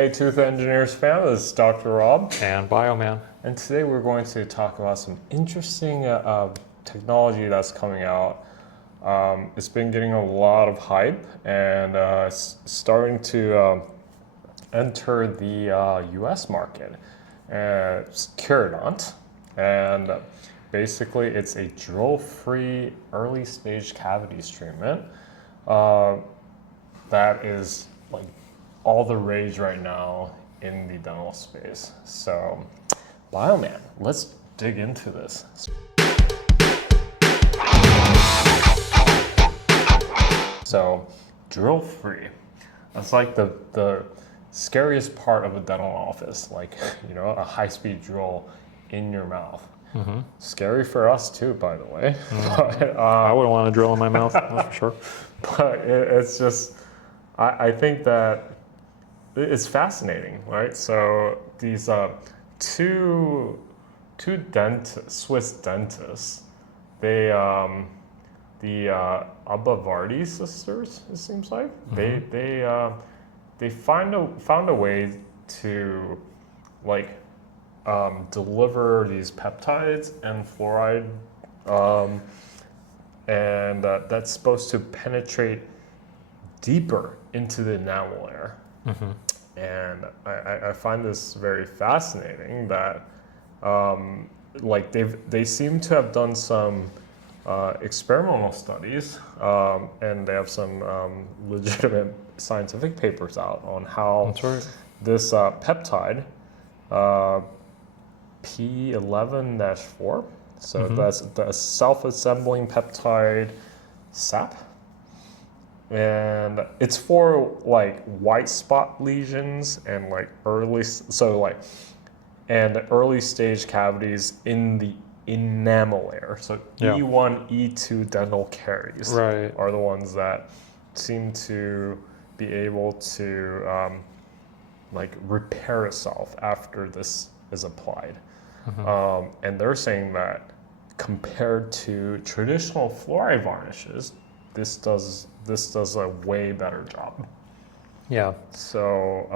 Hey Tooth Engineers fam, this is Dr. Rob. And Bioman. And today we're going to talk about some interesting technology that's coming out. It's been getting a lot of hype and it's starting to enter the US market. It's Curodont. And basically it's a drill-free early stage cavities treatment that is like all the rage right now in the dental space. So, Bioman, let's dig into this. So, drill free. That's like the scariest part of a dental office, like, you know, a high-speed drill in your mouth. Mm-hmm. Scary for us too, by the way. But, I wouldn't want to drill in my mouth, that's for sure. But it's just, I think that it's fascinating, right? So these two Swiss dentists, they the Abavardi sisters, it seems like, mm-hmm. they found a way to like deliver these peptides and fluoride, and that's supposed to penetrate deeper into the enamel layer. Mm-hmm. And I find this very fascinating that like they seem to have done some experimental studies, and they have some legitimate scientific papers out on how this peptide P11-4, so mm-hmm. that's the self-assembling peptide sap. And it's for like white spot lesions and like early stage cavities in the enamel layer. So yeah. E1, E2 dental caries are the ones that seem to be able to like repair itself after this is applied. Mm-hmm. And they're saying that compared to traditional fluoride varnishes, this does a way better job. Yeah. So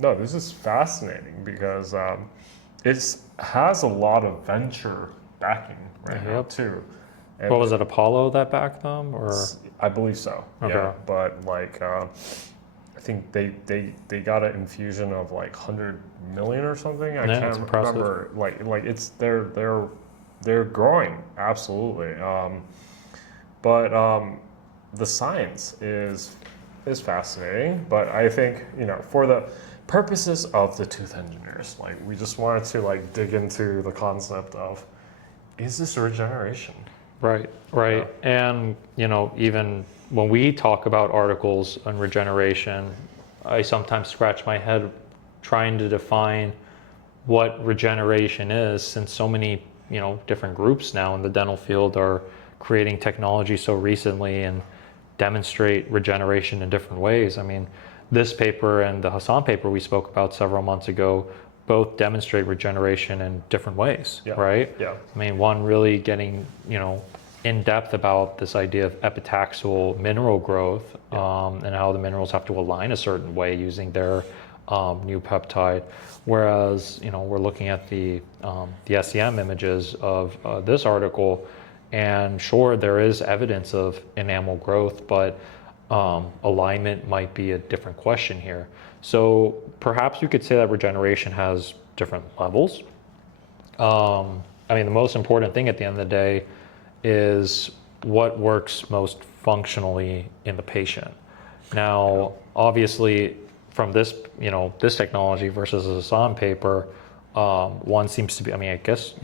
no, this is fascinating because it has a lot of venture backing right now too. And what was it, Apollo that backed them, or? I believe so. Okay. Yeah, but like I think they got an infusion of like 100 million or something. I can't remember. Like it's they're growing absolutely. But the science is fascinating. But I think, you know, for the purposes of the tooth engineers, like we just wanted to like dig into the concept of, is this regeneration? Right. Yeah. And, you know, even when we talk about articles on regeneration, I sometimes scratch my head trying to define what regeneration is, since so many, you know, different groups now in the dental field are creating technology so recently and demonstrate regeneration in different ways. I mean, this paper and the Hassan paper we spoke about several months ago both demonstrate regeneration in different ways, right? Yeah. I mean, one really getting, you know, in depth about this idea of epitaxial mineral growth, and how the minerals have to align a certain way using their new peptide. Whereas, you know, we're looking at the SEM images of this article, and sure, there is evidence of enamel growth, but alignment might be a different question here. So perhaps you could say that regeneration has different levels. I mean, the most important thing at the end of the day is what works most functionally in the patient. Now, obviously, from this, you know, this technology versus a Hassan paper, one seems to be, I mean, I guess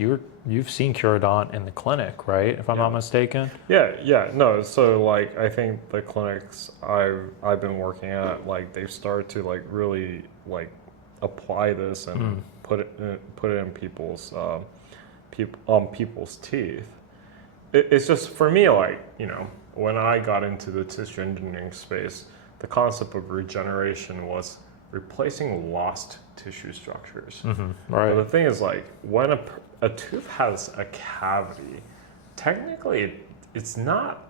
you've seen Curodont in the clinic, right? If I'm not mistaken. Yeah. No, so like I think the clinics I've been working at, like they've started to like really like apply this and put it in people's people's teeth. It's just for me, like, you know, when I got into the tissue engineering space, the concept of regeneration was replacing lost tissue structures. Mm-hmm. Right. But the thing is, like, when a tooth has a cavity, technically it's not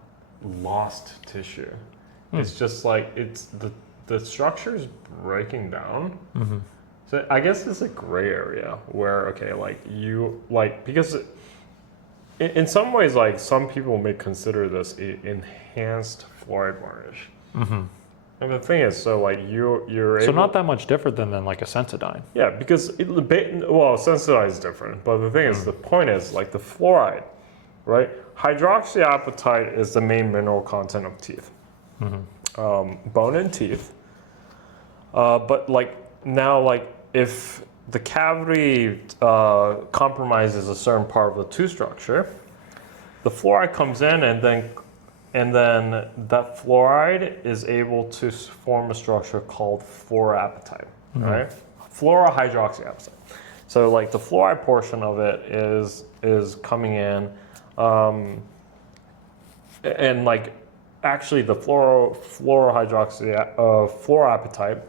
lost tissue. It's just like it's the structure is breaking down. So I guess it's a gray area where, okay, like you, like, because in some ways, like some people may consider this a enhanced fluoride varnish. And the thing is, so like you're So able, not that much different than like a Sensodyne. yeah, because well, Sensodyne is different, but the thing is, the point is like the fluoride, right? Hydroxyapatite is the main mineral content of teeth, bone and teeth. But like now, like if the cavity compromises a certain part of the tooth structure, the fluoride comes in, and then that fluoride is able to form a structure called fluoroapatite, right? Fluorohydroxyapatite. So like the fluoride portion of it is coming in, and like actually the fluoroapatite.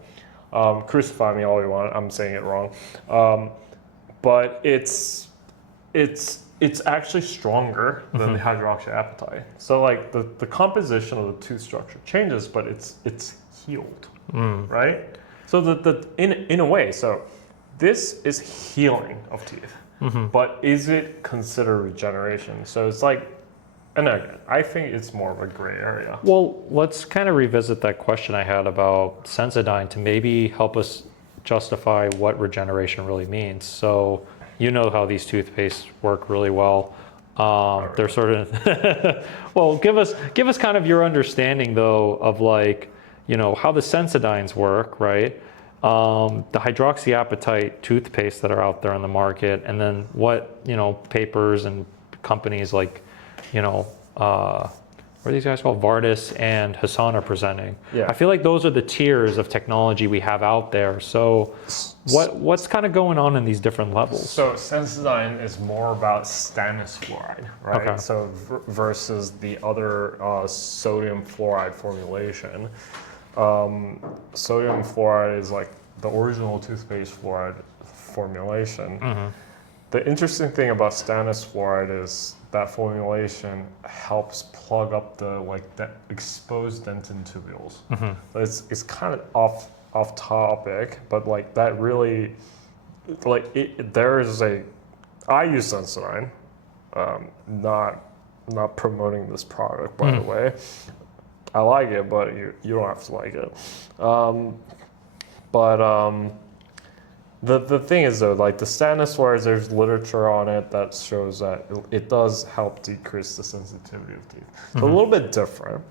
Crucify me all you want. I'm saying it wrong, but it's actually stronger than the hydroxyapatite. So like the composition of the tooth structure changes, but it's healed, right? So in a way, so this is healing of teeth, but is it considered regeneration? So it's like, and again, I think it's more of a gray area. Well, let's kind of revisit that question I had about Sensodyne to maybe help us justify what regeneration really means. So you know how these toothpastes work really well. They're sort of well, give us kind of your understanding though of like, you know, how the Sensodynes work, right? The hydroxyapatite toothpaste that are out there on the market, and then what, you know, papers and companies like, you know, what are these guys called? Vardis and Hassan are presenting. Yeah. I feel like those are the tiers of technology we have out there. So what's kind of going on in these different levels? So Sensodyne is more about stannous fluoride, right? Okay. So versus the other sodium fluoride formulation. Sodium fluoride is like the original toothpaste fluoride formulation. The interesting thing about stannous fluoride is that formulation helps plug up the exposed dentin tubules. So it's kind of off topic, but like that really, like there is I use Sensodyne, not promoting this product, by the way. I like it, but you don't have to like it. The thing is though, like the stannous fluorides, there's literature on it that shows that it does help decrease the sensitivity of teeth. So a little bit different.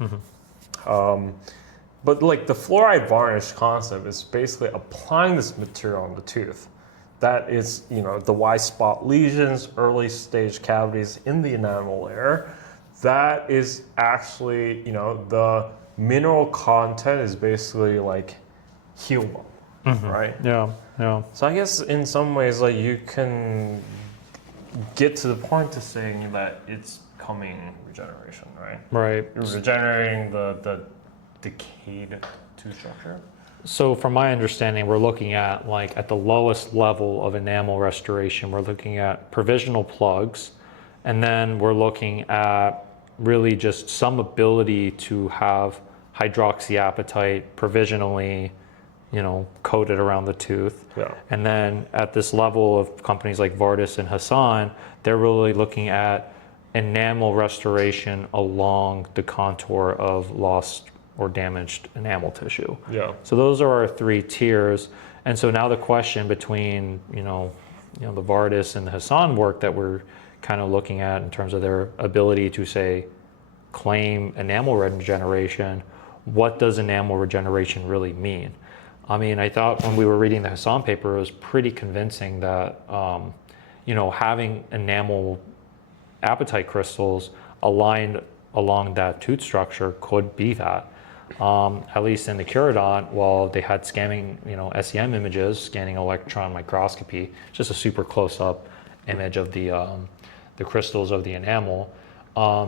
But like the fluoride varnish concept is basically applying this material on the tooth. That is, you know, the white spot lesions, early stage cavities in the enamel layer. That is actually, you know, the mineral content is basically like heal them, right? Yeah. So I guess in some ways, like you can get to the point to saying that it's coming regeneration, right? Right. You're regenerating the decayed tooth structure. So from my understanding, we're looking at like at the lowest level of enamel restoration, we're looking at provisional plugs, and then we're looking at really just some ability to have hydroxyapatite provisionally, you know, coated around the tooth. Yeah. And then at this level of companies like Vardis and Hassan, they're really looking at enamel restoration along the contour of lost or damaged enamel tissue. Yeah. So those are our three tiers. And so now the question between, you know, the Vardis and the Hassan work that we're kind of looking at in terms of their ability to say, claim enamel regeneration, what does enamel regeneration really mean? I mean, I thought when we were reading the Hassan paper, it was pretty convincing that, you know, having enamel apatite crystals aligned along that tooth structure could be that. At least in the Curodont, while they had scanning, you know, SEM images, scanning electron microscopy, just a super close-up image of the crystals of the enamel.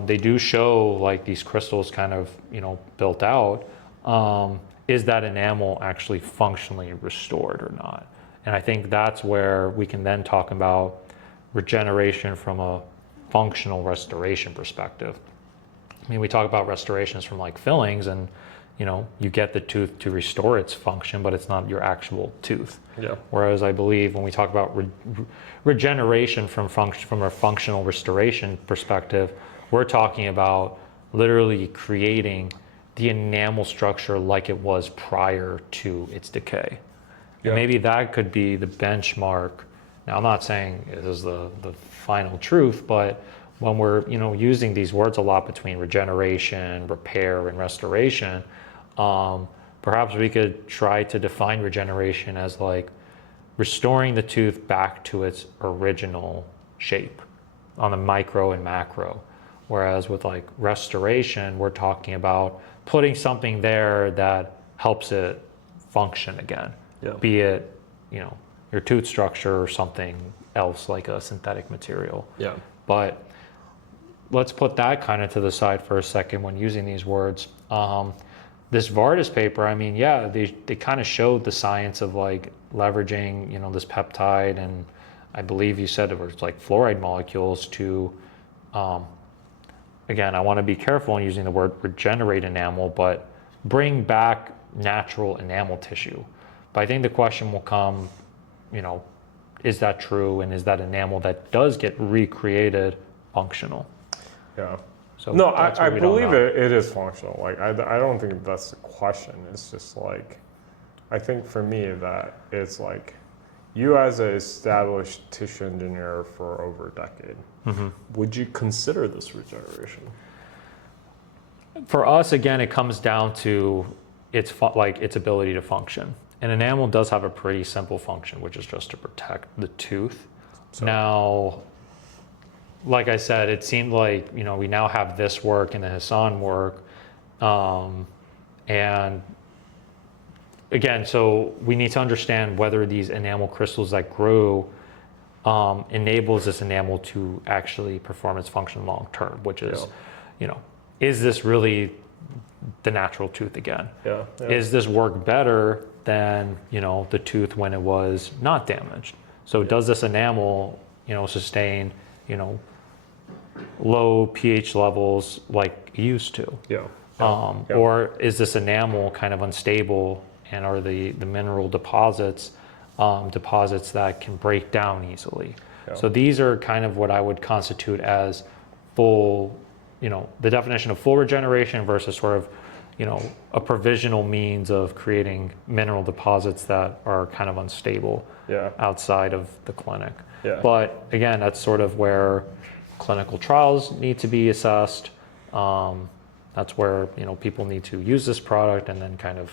They do show like these crystals kind of, you know, built out. Is that enamel actually functionally restored or not? And I think that's where we can then talk about regeneration from a functional restoration perspective. I mean, we talk about restorations from like fillings, and you get the tooth to restore its function, but it's not your actual tooth. Yeah. Whereas I believe when we talk about regeneration from a functional restoration perspective, we're talking about literally creating the enamel structure like it was prior to its decay. Yeah. And maybe that could be the benchmark. Now, I'm not saying this is the final truth, but when we're using these words a lot between regeneration, repair, and restoration, perhaps we could try to define regeneration as like restoring the tooth back to its original shape on the micro and macro. Whereas with like restoration, we're talking about putting something there that helps it function again. Yeah. Be it, your tooth structure or something else like a synthetic material. Yeah. But let's put that kind of to the side for a second when using these words. This Vardis paper, I mean, yeah, they kind of showed the science of like leveraging, this peptide, and I believe you said it was like fluoride molecules to, again, I want to be careful in using the word regenerate enamel, but bring back natural enamel tissue. But I think the question will come, is that true? And is that enamel that does get recreated functional? Yeah. So no, I believe it is functional. Like, I don't think that's the question. It's just like, I think for me that it's like, you as an established tissue engineer for over a decade, would you consider this regeneration? For us, again, it comes down to its ability to function. An enamel does have a pretty simple function, which is just to protect the tooth. So. Now, like I said, it seemed like, we now have this work and the Hassan work. And again, so we need to understand whether these enamel crystals that grow enables this enamel to actually perform its function long term, which is, is this really the natural tooth again? Yeah. Is this work better than, the tooth when it was not damaged? So does this enamel, sustain, low pH levels like it used to? Yeah. Or is this enamel kind of unstable, and are the mineral deposits that can break down easily? Yeah. So these are kind of what I would constitute as full, the definition of full regeneration versus sort of, a provisional means of creating mineral deposits that are kind of unstable outside of the clinic. Yeah. But again, that's sort of where clinical trials need to be assessed. That's where, people need to use this product and then kind of,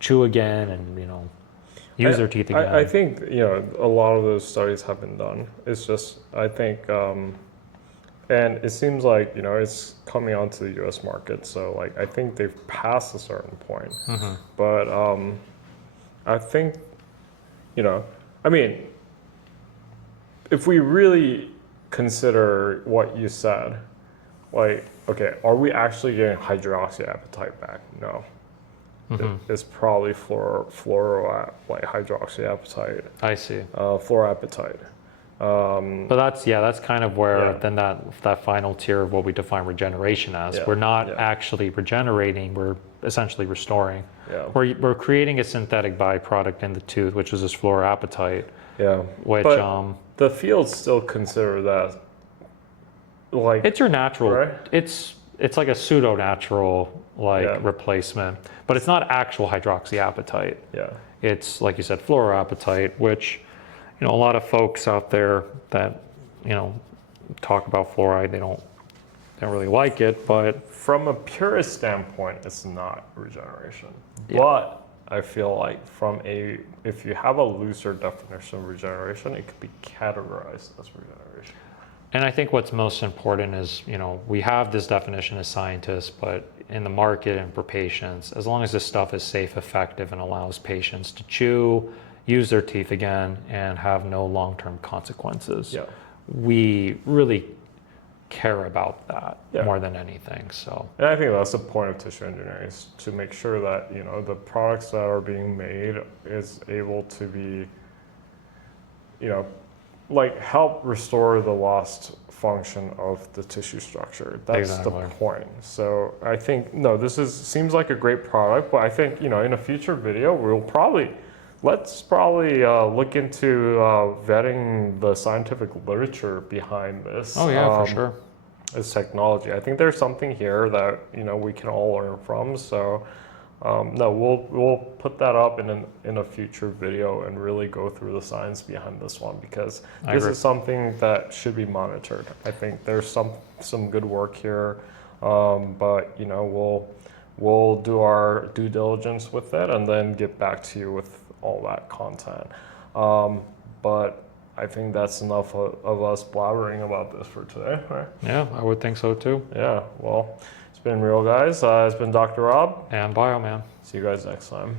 chew again and, use their teeth again. I think, a lot of those studies have been done. It's just, I think, and it seems like, it's coming onto the US market. So like, I think they've passed a certain point. But I think, I mean, if we really consider what you said, like, okay, are we actually getting hydroxyapatite back? No. It's probably fluoro like hydroxyapatite. I see. Fluorapatite. But that's kind of where then that final tier of what we define regeneration as. Yeah. We're not actually regenerating, we're essentially restoring. Yeah. We're creating a synthetic byproduct in the tooth, which is this fluorapatite. Yeah. Which but the field still consider that like it's your natural, right? it's like a pseudo-natural replacement, but it's not actual hydroxyapatite. Yeah. It's like you said, fluoroapatite, which a lot of folks out there that talk about fluoride, they don't really like it, but from a purist standpoint, it's not regeneration. But I feel like if you have a looser definition of regeneration, it could be categorized as regeneration. And I think what's most important is, we have this definition as scientists, but in the market and for patients, as long as this stuff is safe, effective, and allows patients to chew, use their teeth again, and have no long-term consequences, we really care about that more than anything. So, and I think that's the point of tissue engineering, is to make sure that the products that are being made is able to be like help restore the lost function of the tissue structure. That's Exactly. the point. So I think, no, seems like a great product, but I think, in a future video, let's probably look into vetting the scientific literature behind this. Oh yeah, for sure. This technology. I think there's something here that, we can all learn from. So no, we'll put that up in a future video and really go through the science behind this one, because this is something that should be monitored. I think there's some good work here, but we'll do our due diligence with it and then get back to you with all that content. But I think that's enough of us blabbering about this for today, right? Yeah, I would think so too. Yeah, well, it's been real, guys. It's been Dr. Rob. And Bioman. See you guys next time.